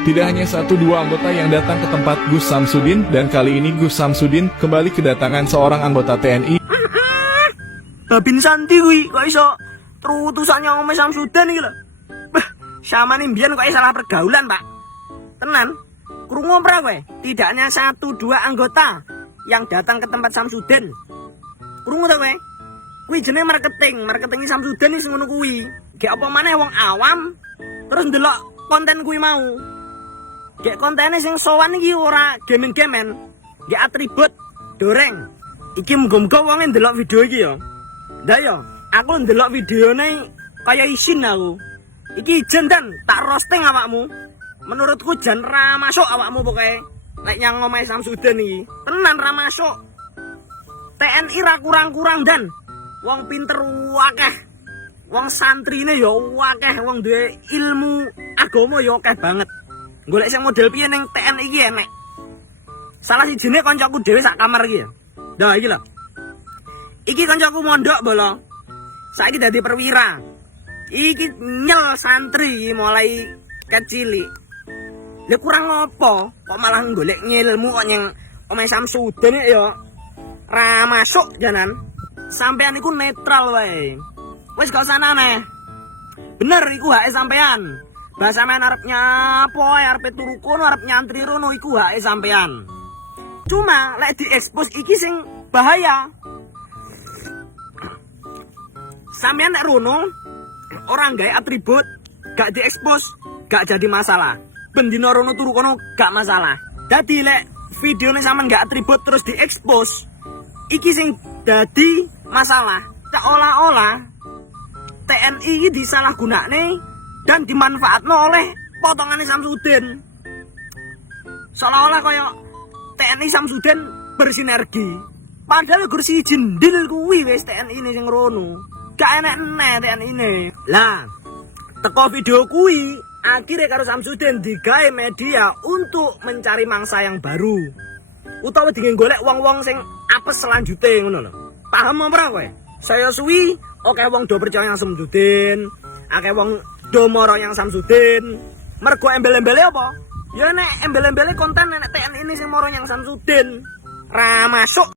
Tidak hanya 1-2 anggota yang datang ke tempat Gus Samsudin, dan kali ini Gus Samsudin kembali kedatangan seorang anggota TNI. Babin Santi kuwi kok iso terutusannya ngomong Samsudin iki lho. Bah, sama nih mbiyen kok salah pergaulan, Pak. Tenan, krungu ora kowe? Tidak hanya 1-2 anggota yang datang ke tempat Samsudin. Krungu ta kowe? Kuwi jenenge marketing Samsudin wis ngono kuwi. Gek apa maneh wong awam terus ndelok konten kuwi mau. Gek kontene sing sowan iki ora gemen-gemen, gek atribut doreng. Iki muga-muga wong ndelok video iki ya. Lah ya, aku ndelok videone kaya isin aku. Iki ijen dan tak roasting awakmu. Menurutku jan ra masuk awakmu pokoke. Nek nyang omahe Samsudin iki, tenan ra masuk. TNI ra kurang-kurang dan wong pinter akeh. Wong santrine ya akeh, wong duwe ilmu agama ya akeh banget. Golek sing model piye ning TNI iki enek. Salah sijine kancaku dhewe sak kamar iki ya. Dah iki lho. Iki kancaku mondok bolo. Saiki dadi perwira. Iki nyel santri mulai kecil. Lah kurang apa? Kok malah golek ngilmu kok nyeng omahe Samsudin ya. Ra masuk janan. Sampean iku netral wae. Wis gak usah aneh. Bener iku hake sampean. Bah sampean arep nyapo, arep turu kono, arep nyantri rono iku hake sampean. Cuma lek diekspos iki sing bahaya. Sampean nek rono orang gawe atribut, gak diekspos, gak jadi masalah. Bendino rono turu kono gak masalah. Dadi lek videone sampean gak atribut terus diekspos, iki sing dadi masalah. Seolah-olah TNI iki disalahgunakne dan dimanfaatno oleh potongannya Samsudin. Seolah-olah kaya TNI Samsudin bersinergi. Padahal gur si jendil kuwi wis TNI ini sing rono. Gak enek-enek TNI ini. Lah, teko video kuwi akhirnya karo Samsudin digawe media untuk mencari mangsa yang baru. Utawa dingin golek wong-wong sing apes selanjutnya ngono lho. Paham apa kowe? Saya suwi oke wong do percaya yang Samsudin, akeh wong do moro yang Samsudin. Mergo embel-embele apa? Ya nek embel-embele konten nek TNI ini sing moro yang Samsudin. Ra masuk.